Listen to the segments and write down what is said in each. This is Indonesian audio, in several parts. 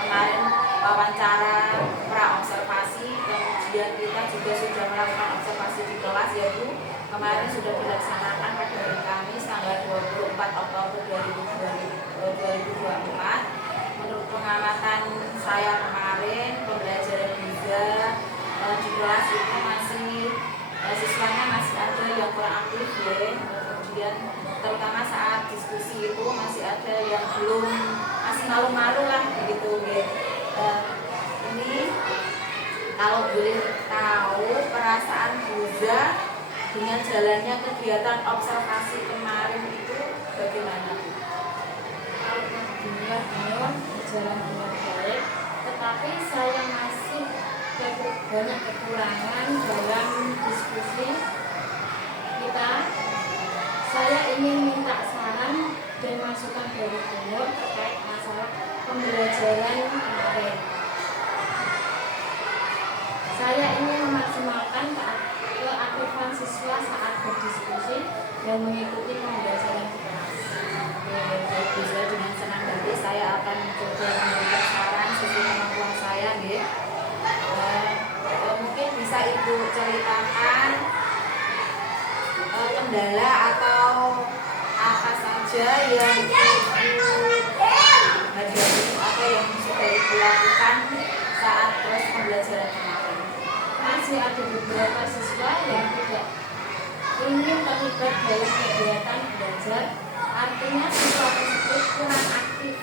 kemarin wawancara pra-observasi, kemudian kita juga sudah melakukan observasi di kelas ya Bu. Kemarin sudah dilaksanakan pada hari Kamis tanggal 24 Oktober 2024. Menurut pengamatan saya kemarin, pembelajaran juga di kelas itu masih siswanya masih ada yang kurang aktif ya. Kemudian terutama saat diskusi itu masih ada yang belum, masih malu-malu lah begitu ya. Ini kalau boleh tahu perasaan Buza dengan jalannya kegiatan observasi kemarin itu bagaimana? Alhamdulillah berjalan dengan baik, tetapi saya masih banyak kekurangan dalam diskusi kita. Saya ingin minta saran dan masukan dari guru terkait masalah pembelajaran kemarin. Saya ingin memaksimalkan keaktifan siswa saat berdiskusi dan mengikuti pembelajaran di kelas. Bisa dengan senang hati saya akan mencoba memberikan saran sesuai kemampuan saya, nggih. Mungkin bisa Ibu ceritakan kendala atau apa saja yang Ibu hadapi atau yang sudah Ibu lakukan saat proses pembelajaran kemarin. Masih ada beberapa siswa yang tidak ingin terlibat dalam kegiatan belajar, artinya siswa tersebut kurang aktif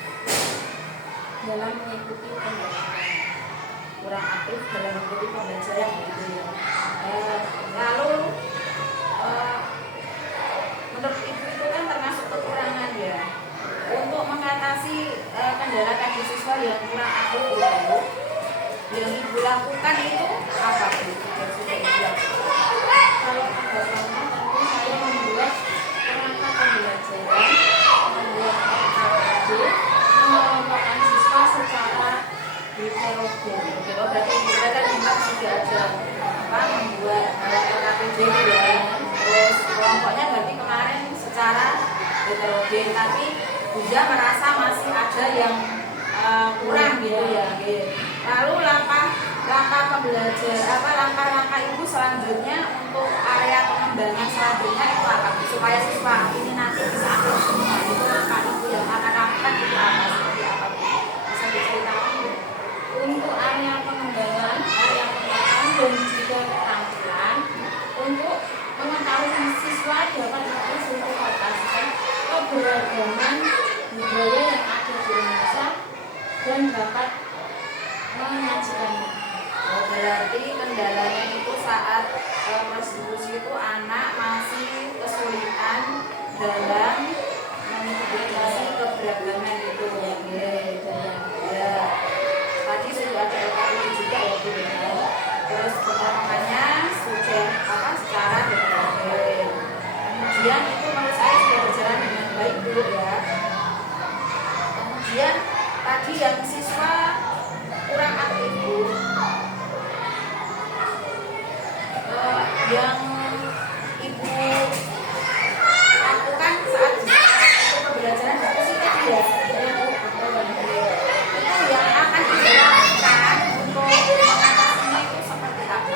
dalam mengikuti pembelajaran. Kurang aktif dalam mengikuti pembelajaran gitu ya. Lalu menurut Ibu itu kan termasuk kekurangan ya. Untuk mengatasi kendala tadi siswa yang kurang aktif itu, yang Ibu lakukan itu apa Bu? Yang sudah Ibu lakukan? Kalau agaknya tentu saya membuat kerangka pembelajaran, membuat KKD, mengelompokkan siswa secara heterogen. Oh, berarti kita kan memang sudah ada membuat LKPD ya. Terus kelompoknya berarti kemarin secara heterogen, tapi Buza merasa masih ada yang kurang gitu ya. Lalu langkah Ibu selanjutnya untuk area pengembangan selanjutnya itu apa? Supaya siswa ini nanti bisa aktif semua, itu langkah Ibu yang akan lakukan itu apa? Seperti apa Bu? Bisa diceritakan Bu? Untuk area pengembangan dan juga keterampilan untuk mengetahui siswa dapat menginterpretasikan keberagaman budaya yang ada di Indonesia dan dapat menyajikannya. Oh, berarti kendalanya itu saat diskusi itu anak masih kesulitan dalam menginterpretasi keberagaman itu ya. Tadi sudah ada LKPD juga ya Bu. Terus penerapannya sudah secara heterogen. Kemudian itu menurut saya sudah berjalan dengan baik dulu ya. Kemudian tadi yang siswa kurang aktif Bu, yang Ibu lakukan saat pembelajaran diskusi tadi ya, itu yang akan dilakukan untuk mengatasinya itu seperti apa?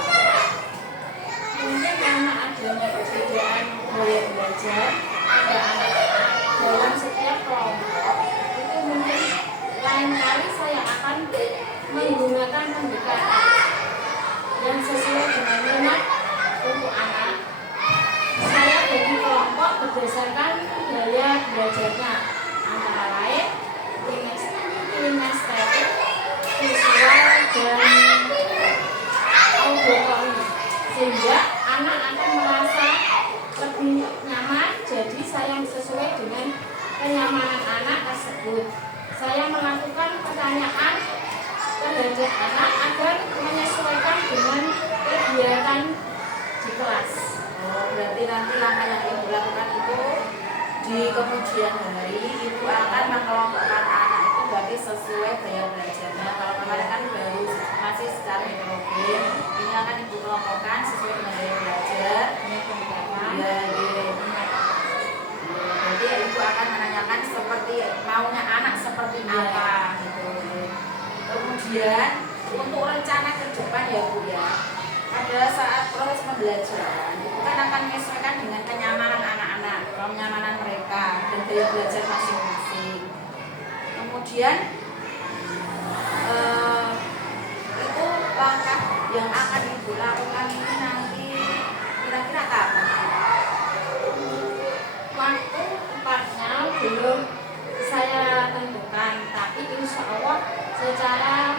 Mungkin karena adanya perbedaan gaya belajar pada anak-anak dalam setiap kelompok, itu mungkin lain kali saya akan menggunakan pendekatan yang sesuai dengan minat untuk anak. Saya bagi kelompok berdasarkan gaya belajarnya, antara lain kinestetik, visual, dan auditory, sehingga anak akan merasa lebih nyaman. Jadi saya sesuai dengan kenyamanan anak tersebut. Saya melakukan pertanyaan terhadap anak agar menyesuaikan dengan kegiatan di kelas. Oh, berarti nanti langkah yang Ibu lakukan itu di kemudian hari Ibu akan mengelompokkan anak itu berarti sesuai gaya belajarnya. Kalau kemarin kan baru masih secara heterogen, ini akan Ibu kelompokkan sesuai dengan gaya belajar. Berarti Ibu akan menanyakan seperti maunya anak seperti apa gitu. Kemudian untuk rencana ke depan ya Bu ya, pada saat proses pembelajaran itu kan akan menyesuaikan dengan kenyamanan anak-anak, kenyamanan mereka dan gaya belajar masing-masing. Kemudian itu langkah yang akan Ibu lakukan ini nanti kira-kira kapan? Waktu tepatnya belum saya tentukan, tapi insya Allah secara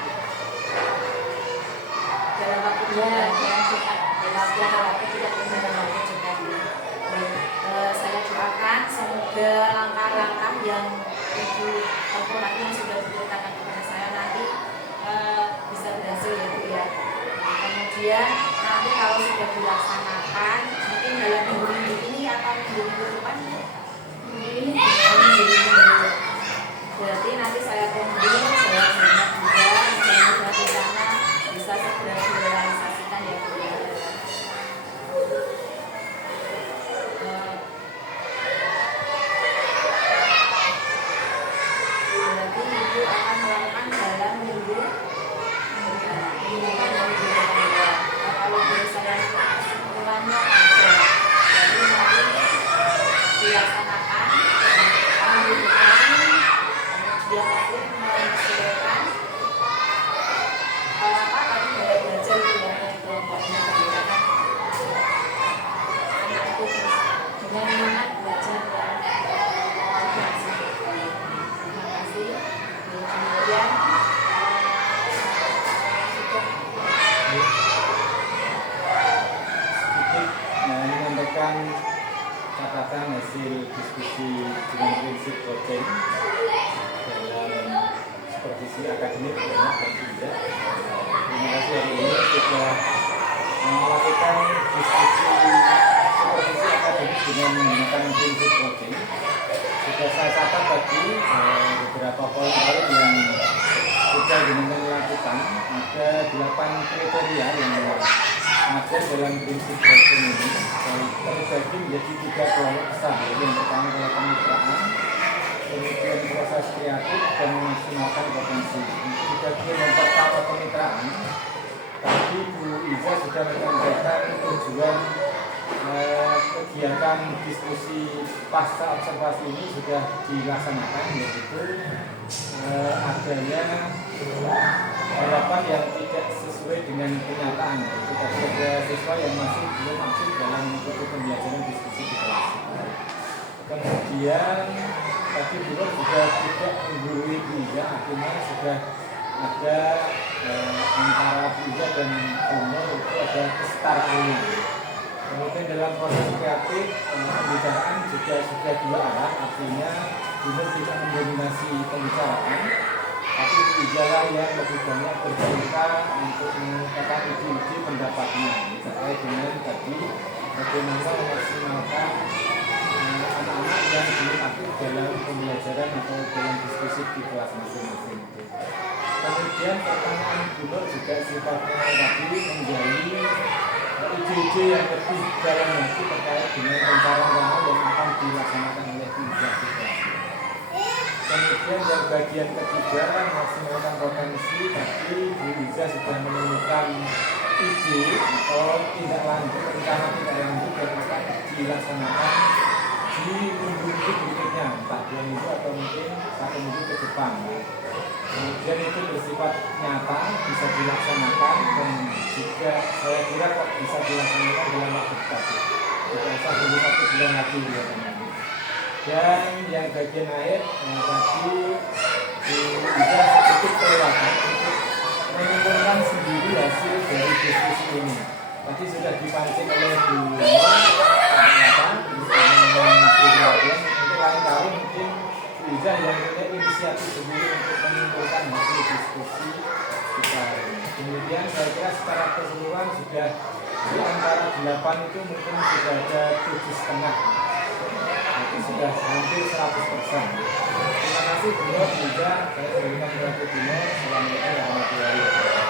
Dalam waktu ya, dekat, dalam waktu dekat ini dalam waktu dekat ini. Saya doakan semoga langkah-langkah yang Ibu tempuh nanti yang sudah diceritakan kepada saya nanti bisa berhasil ya Bu ya. Kemudian nanti kalau sudah dilaksanakan mungkin dalam minggu ini atau minggu depan ini berarti nanti saya tunggu jawabannya juga, mudah-mudahan di sana bisa segera direalisasikan ya Bu ya. Berarti Ibu akan melakukan dalam minggu depan. Kalau boleh saya kesimpulannya ada, jadi nanti dilaksanakan minggu depan. Dia nanti menyesuaikan apa tadi gaya belajar itu ya, kelompoknya membedakan anak itu dengan minat belajar yang juga. Terima kasih. Kemudian menyampaikan catatan hasil diskusi dengan prinsip coaching dalam supervisi akademik dan tidak. Terima kasih hari ini sudah melakukan diskusi supervisi akademik dengan menggunakan prinsip coaching. Sudah saya catat tadi beberapa poin-poin yang sudah dilakukan. Ada 8 kriteria yang ada dalam prinsip coaching ini, terbagi menjadi 3 kelompok besar. Jadi yang pertama adalah kemitraan, kemudian proses kreatif dan memaksimalkan potensi. Jika dia memperkaya kemitraan, tadi Bu Iza sudah menyampaikan tujuan kegiatan diskusi pasca observasi ini sudah dilaksanakan, yaitu adanya harapan yang tidak sesuai dengan kenyataan. Itu tadi ada siswa yang masih belum aktif dalam mengikuti pembelajaran diskusi di kelas. Kemudian tadi juga tidak menggurui Iza, akhirnya sudah ada antara Iza dan Umur itu ada kesetaraannya. Kemudian dalam proses kreatif pembicaraan juga sudah 2 arah, artinya Umur tidak mendominasi pembicaraan, tapi Iza yang lebih banyak bercerita untuk mengungkapkan ide-ide pendapatnya terkait dengan tadi bagaimana memaksimalkan anak-anak yang belum aktif dalam pembelajaran atau dalam diskusi di kelas masing-masing. Kemudian pertanyaan Gubernur juga sifatnya tadi menggali ide-ide yang lebih dalam lagi terkait dengan rencana yang akan dilaksanakan oleh Iza di kelas. Kemudian yang bagian ketiga maksimalkan potensi, tadi Bu Iza sudah menemukan ide atau tindak lanjut, rencana tindak lanjut yang akan dilaksanakan di minggu berikutnya, entah 2 minggu atau mungkin 1 minggu ke depan. Kemudian itu bersifat nyata, bisa dilaksanakan, dan juga saya kira kok bisa dilaksanakan dalam waktu dekat. Tidak usah dulu 1 bulan lagi ya teman-teman. Dan yang bagian akhir tadi bisa sedikit kelewatan untuk mengumpulkan sendiri hasil dari diskusi ini. Tadi sudah dipancing oleh Bu untuk lain kali mungkin Iza yang punya inisiatif sendiri untuk mengumpulkan hasil diskusi kita. Kemudian saya kira secara keseluruhan sudah di antara 8 itu mungkin sudah ada 7,5. Itu sudah hampir 100%. Terima kasih Bu Iza, saya Iza. Assalamualaikum warahmatullahi wabarakatuh.